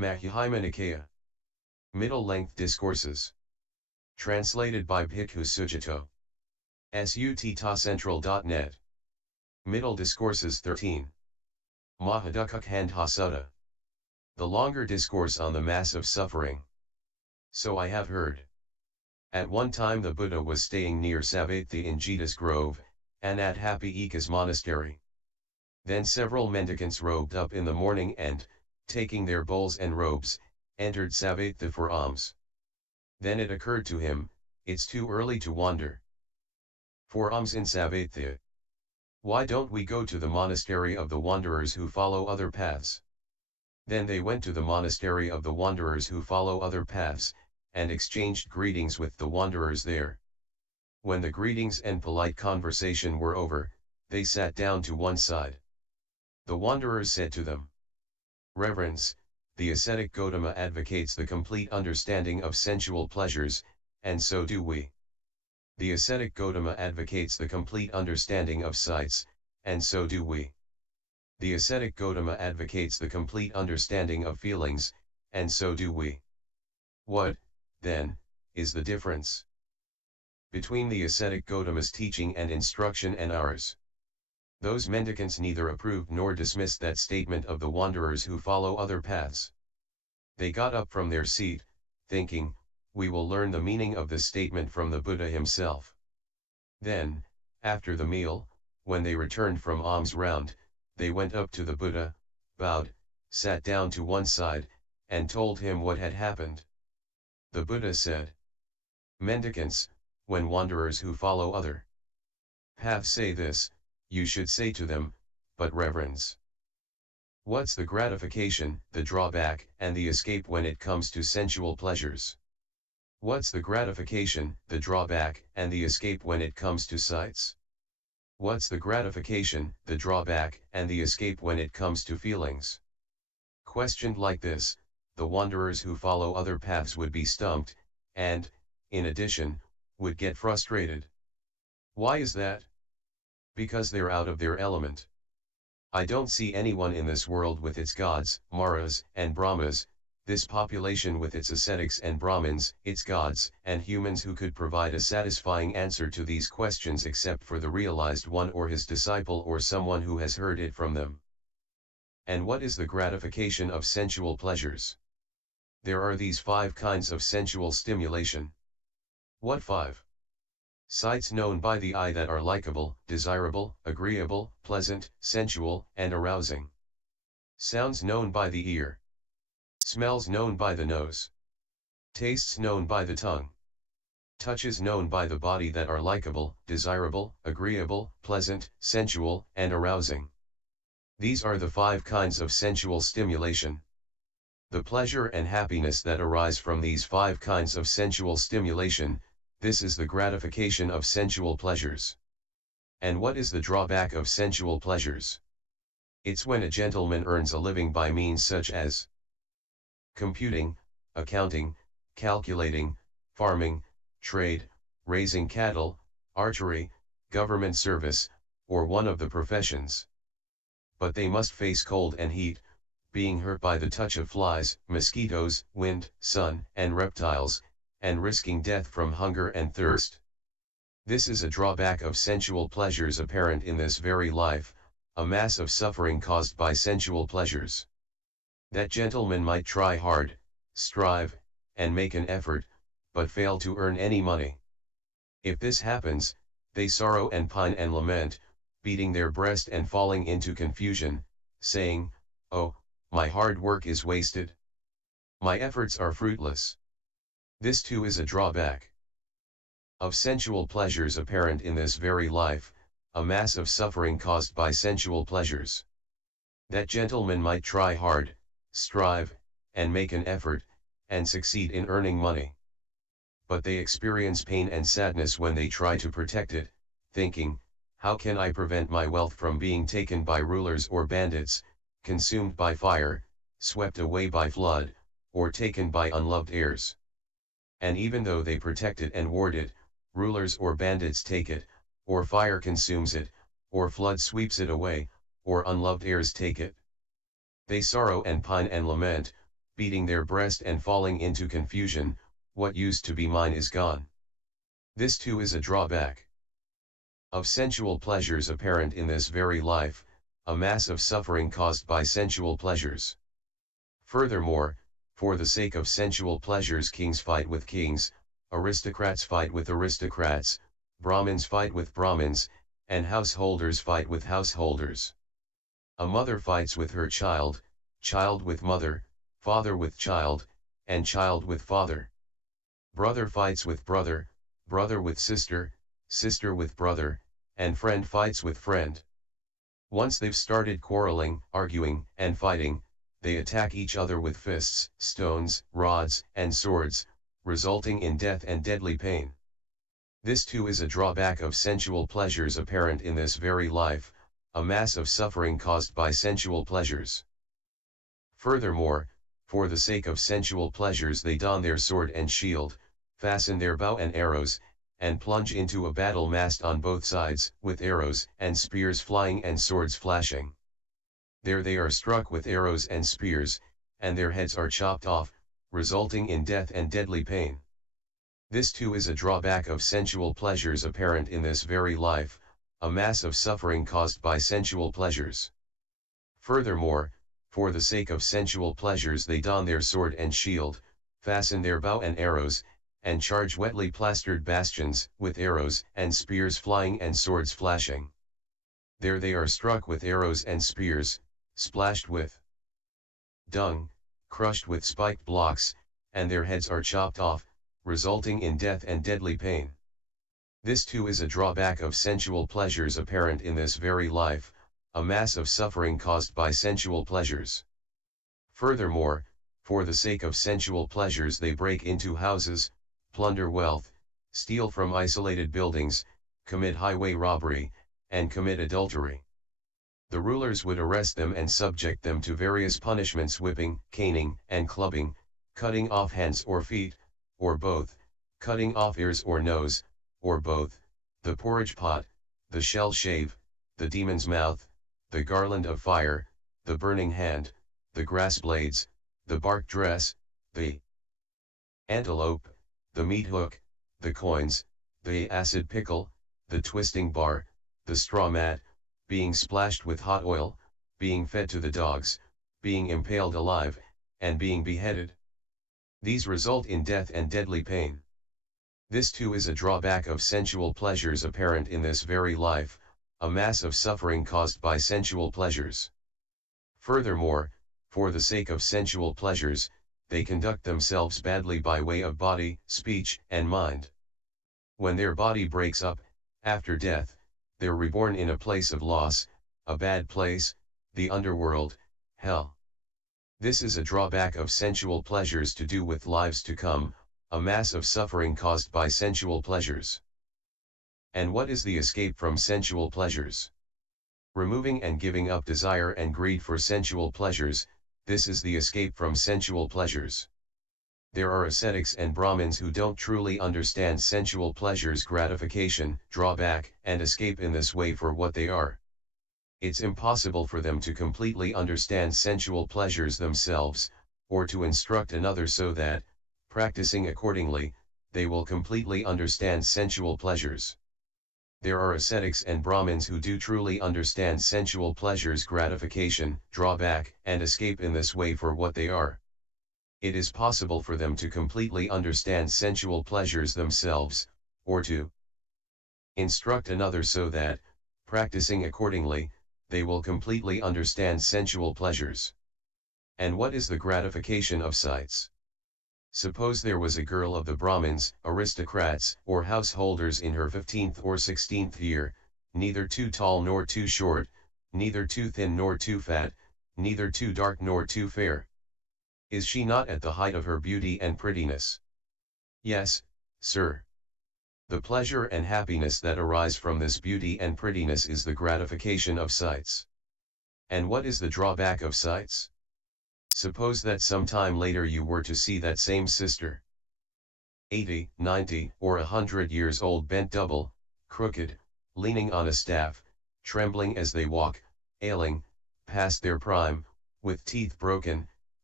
Madhyama Nikaya. Middle-length discourses. Translated by Bhikkhu Sujato. sutta.central.net. Middle Discourses 13. Mahadukkhakhandha Sutta. The longer discourse on the mass of suffering. So I have heard. At one time the Buddha was staying near Savatthi in Jeta's grove, and at Happy Eka's monastery. Then several mendicants robed up in the morning and, taking their bowls and robes, entered Savatthi for alms. Then it occurred to him, it's too early to wander for alms in Savatthi. Why don't we go to the monastery of the wanderers who follow other paths? Then they went to the monastery of the wanderers who follow other paths, and exchanged greetings with the wanderers there. When the greetings and polite conversation were over, they sat down to one side. The wanderers said to them, Reverence, the ascetic Gautama advocates the complete understanding of sensual pleasures, and so do we. The ascetic Gautama advocates the complete understanding of sights, and so do we. The ascetic Gautama advocates the complete understanding of feelings, and so do we. What, then, is the difference between the ascetic Gautama's teaching and instruction and ours? Those mendicants neither approved nor dismissed that statement of the wanderers who follow other paths. They got up from their seat, thinking, we will learn the meaning of this statement from the Buddha himself. Then, after the meal, when they returned from alms round, they went up to the Buddha, bowed, sat down to one side, and told him what had happened. The Buddha said, Mendicants, when wanderers who follow other paths say this, you should say to them, but reverence. What's the gratification, the drawback, and the escape when it comes to sensual pleasures? What's the gratification, the drawback, and the escape when it comes to sights? What's the gratification, the drawback, and the escape when it comes to feelings? Questioned like this, the wanderers who follow other paths would be stumped, and, in addition, would get frustrated. Why is that? Because they're out of their element. I don't see anyone in this world with its gods, maras, and brahmas, this population with its ascetics and brahmins, its gods, and humans who could provide a satisfying answer to these questions except for the realized one or his disciple or someone who has heard it from them. And what is the gratification of sensual pleasures? There are these 5 kinds of sensual stimulation. What 5? Sights known by the eye that are likable, desirable, agreeable, pleasant, sensual, and arousing. Sounds known by the ear. Smells known by the nose. Tastes known by the tongue. Touches known by the body that are likable, desirable, agreeable, pleasant, sensual, and arousing. These are the 5 kinds of sensual stimulation. The pleasure and happiness that arise from these 5 kinds of sensual stimulation, this is the gratification of sensual pleasures. And what is the drawback of sensual pleasures? It's when a gentleman earns a living by means such as computing, accounting, calculating, farming, trade, raising cattle, archery, government service, or one of the professions. But they must face cold and heat, being hurt by the touch of flies, mosquitoes, wind, sun, and reptiles, and risking death from hunger and thirst. This is a drawback of sensual pleasures apparent in this very life, a mass of suffering caused by sensual pleasures. That gentleman might try hard, strive, and make an effort, but fail to earn any money. If this happens, they sorrow and pine and lament, beating their breast and falling into confusion, saying, oh, my hard work is wasted. My efforts are fruitless. This too is a drawback of sensual pleasures apparent in this very life, a mass of suffering caused by sensual pleasures. That gentleman might try hard, strive, and make an effort, and succeed in earning money. But they experience pain and sadness when they try to protect it, thinking, how can I prevent my wealth from being taken by rulers or bandits, consumed by fire, swept away by flood, or taken by unloved heirs? And even though they protect it and ward it, rulers or bandits take it, or fire consumes it, or flood sweeps it away, or unloved heirs take it. They sorrow and pine and lament, beating their breast and falling into confusion, what used to be mine is gone. This too is a drawback of sensual pleasures apparent in this very life, a mass of suffering caused by sensual pleasures. Furthermore, for the sake of sensual pleasures kings fight with kings, aristocrats fight with aristocrats, Brahmins fight with Brahmins, and householders fight with householders. A mother fights with her child, child with mother, father with child, and child with father. Brother fights with brother, brother with sister, sister with brother, and friend fights with friend. Once they've started quarreling, arguing, and fighting, they attack each other with fists, stones, rods, and swords, resulting in death and deadly pain. This too is a drawback of sensual pleasures apparent in this very life, a mass of suffering caused by sensual pleasures. Furthermore, for the sake of sensual pleasures they don their sword and shield, fasten their bow and arrows, and plunge into a battle massed on both sides, with arrows and spears flying and swords flashing. There they are struck with arrows and spears, and their heads are chopped off, resulting in death and deadly pain. This too is a drawback of sensual pleasures apparent in this very life, a mass of suffering caused by sensual pleasures. Furthermore, for the sake of sensual pleasures they don their sword and shield, fasten their bow and arrows, and charge wetly plastered bastions, with arrows and spears flying and swords flashing. There they are struck with arrows and spears, splashed with dung, crushed with spiked blocks, and their heads are chopped off, resulting in death and deadly pain. This too is a drawback of sensual pleasures apparent in this very life, a mass of suffering caused by sensual pleasures. Furthermore, for the sake of sensual pleasures they break into houses, plunder wealth, steal from isolated buildings, commit highway robbery, and commit adultery. The rulers would arrest them and subject them to various punishments: whipping, caning, and clubbing, cutting off hands or feet, or both, cutting off ears or nose, or both, the porridge pot, the shell shave, the demon's mouth, the garland of fire, the burning hand, the grass blades, the bark dress, the antelope, the meat hook, the coins, the acid pickle, the twisting bar, the straw mat, being splashed with hot oil, being fed to the dogs, being impaled alive, and being beheaded. These result in death and deadly pain. This too is a drawback of sensual pleasures apparent in this very life, a mass of suffering caused by sensual pleasures. Furthermore, for the sake of sensual pleasures, they conduct themselves badly by way of body, speech, and mind. When their body breaks up, after death, they're reborn in a place of loss, a bad place, the underworld, hell. This is a drawback of sensual pleasures to do with lives to come, a mass of suffering caused by sensual pleasures. And what is the escape from sensual pleasures? Removing and giving up desire and greed for sensual pleasures, this is the escape from sensual pleasures. There are ascetics and Brahmins who don't truly understand sensual pleasures' gratification, drawback, and escape in this way for what they are. It's impossible for them to completely understand sensual pleasures themselves, or to instruct another so that, practicing accordingly, they will completely understand sensual pleasures. There are ascetics and Brahmins who do truly understand sensual pleasures' gratification, drawback, and escape in this way for what they are. It is possible for them to completely understand sensual pleasures themselves, or to instruct another so that, practicing accordingly, they will completely understand sensual pleasures. And what is the gratification of sights? Suppose there was a girl of the Brahmins, aristocrats, or householders in her 15th or 16th year, neither too tall nor too short, neither too thin nor too fat, neither too dark nor too fair. Is she not at the height of her beauty and prettiness? Yes, sir. The pleasure and happiness that arise from this beauty and prettiness is the gratification of sights. And what is the drawback of sights? Suppose that some time later you were to see that same sister, 80, 90, or 100 years old, bent double, crooked, leaning on a staff, trembling as they walk, ailing, past their prime, with teeth broken,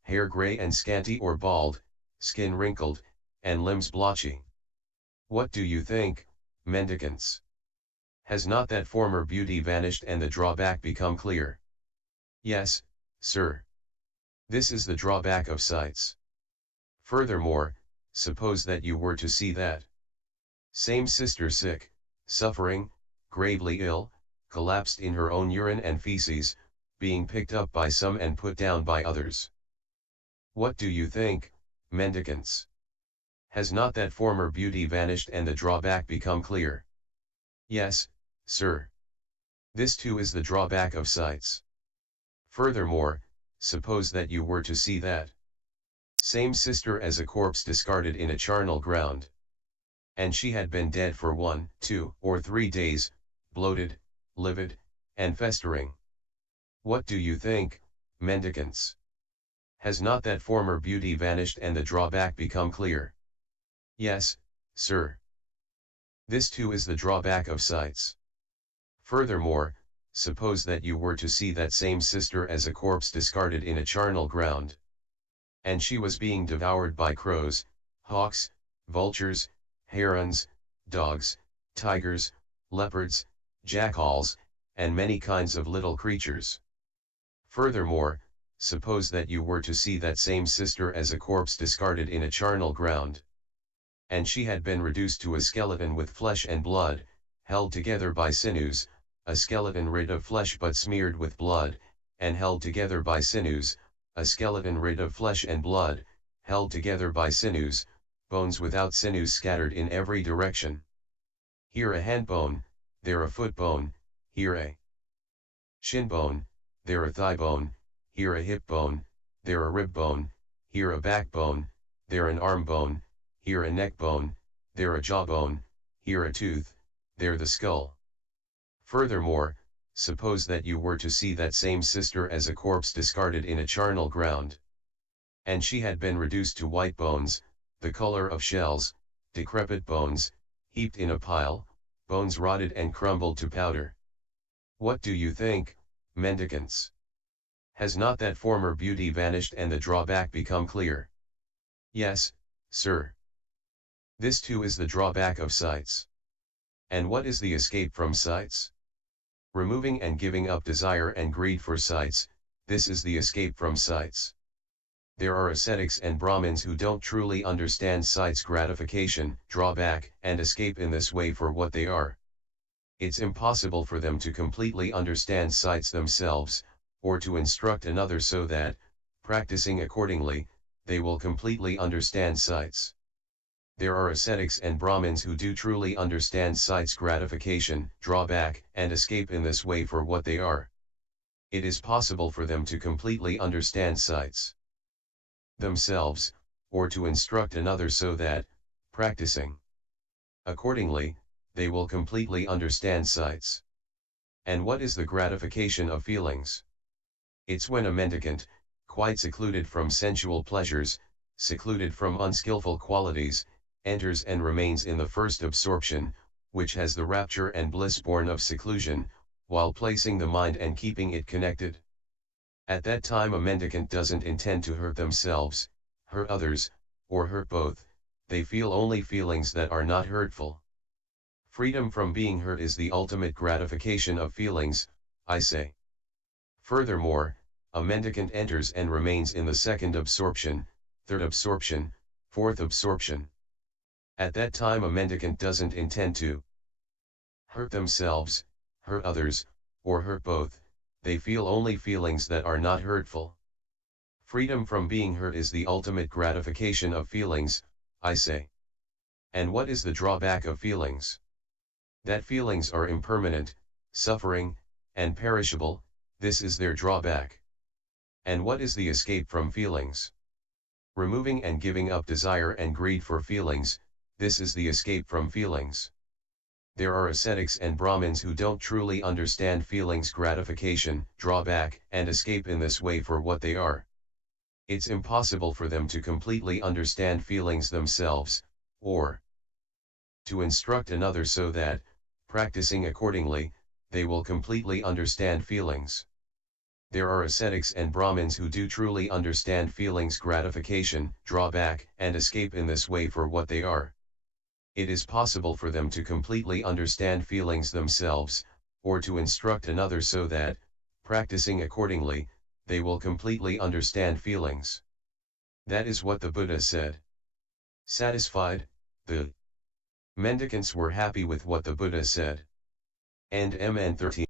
hair gray and scanty or bald, skin wrinkled, and limbs blotchy. What do you think, mendicants? Has not that former beauty vanished and the drawback become clear? Yes, sir. This is the drawback of sights. Furthermore, suppose that you were to see that same sister sick, suffering, gravely ill, collapsed in her own urine and feces, being picked up by some and put down by others. What do you think, mendicants? Has not that former beauty vanished and the drawback become clear? Yes, sir. This too is the drawback of sights. Furthermore, suppose that you were to see that same sister as a corpse discarded in a charnel ground, and she had been dead for 1, 2, or 3 days, bloated, livid, and festering. What do you think, mendicants? Has not that former beauty vanished and the drawback become clear? Yes, sir. This too is the drawback of sights. Furthermore, suppose that you were to see that same sister as a corpse discarded in a charnel ground, and she was being devoured by crows, hawks, vultures, herons, dogs, tigers, leopards, jackals, and many kinds of little creatures. Furthermore, suppose that you were to see that same sister as a corpse discarded in a charnel ground, and she had been reduced to a skeleton with flesh and blood, held together by sinews, a skeleton rid of flesh but smeared with blood, and held together by sinews, a skeleton rid of flesh and blood, held together by sinews, bones without sinews scattered in every direction. Here a hand bone, there a foot bone, here a shin bone, there a thigh bone, here a hip bone, there a rib bone, here a backbone, there an arm bone, here a neck bone, there a jawbone, here a tooth, there the skull. Furthermore, suppose that you were to see that same sister as a corpse discarded in a charnel ground, and she had been reduced to white bones, the color of shells, decrepit bones, heaped in a pile, bones rotted and crumbled to powder. What do you think, mendicants? Has not that former beauty vanished and the drawback become clear? Yes, sir. This too is the drawback of sights. And what is the escape from sights? Removing and giving up desire and greed for sights, this is the escape from sights. There are ascetics and Brahmins who don't truly understand sights' gratification, drawback, and escape in this way for what they are. It's impossible for them to completely understand sights themselves, or to instruct another so that, practicing accordingly, they will completely understand sights. There are ascetics and Brahmins who do truly understand sights' gratification, drawback, and escape in this way for what they are. It is possible for them to completely understand sights themselves, or to instruct another so that, practicing accordingly, they will completely understand sights. And what is the gratification of feelings? It's when a mendicant, quite secluded from sensual pleasures, secluded from unskillful qualities, enters and remains in the first absorption, which has the rapture and bliss born of seclusion, while placing the mind and keeping it connected. At that time a mendicant doesn't intend to hurt themselves, hurt others, or hurt both, they feel only feelings that are not hurtful. Freedom from being hurt is the ultimate gratification of feelings, I say. Furthermore, a mendicant enters and remains in the second absorption, third absorption, fourth absorption. At that time a mendicant doesn't intend to hurt themselves, hurt others, or hurt both, they feel only feelings that are not hurtful. Freedom from being hurt is the ultimate gratification of feelings, I say. And what is the drawback of feelings? That feelings are impermanent, suffering, and perishable, this is their drawback. And what is the escape from feelings? Removing and giving up desire and greed for feelings, this is the escape from feelings. There are ascetics and Brahmins who don't truly understand feelings' gratification, drawback, and escape in this way for what they are. It's impossible for them to completely understand feelings themselves, or to instruct another so that, practicing accordingly, they will completely understand feelings. There are ascetics and Brahmins who do truly understand feelings, gratification, drawback, and escape in this way for what they are. It is possible for them to completely understand feelings themselves, or to instruct another so that, practicing accordingly, they will completely understand feelings. That is what the Buddha said. Satisfied, the mendicants were happy with what the Buddha said. And Mn 13.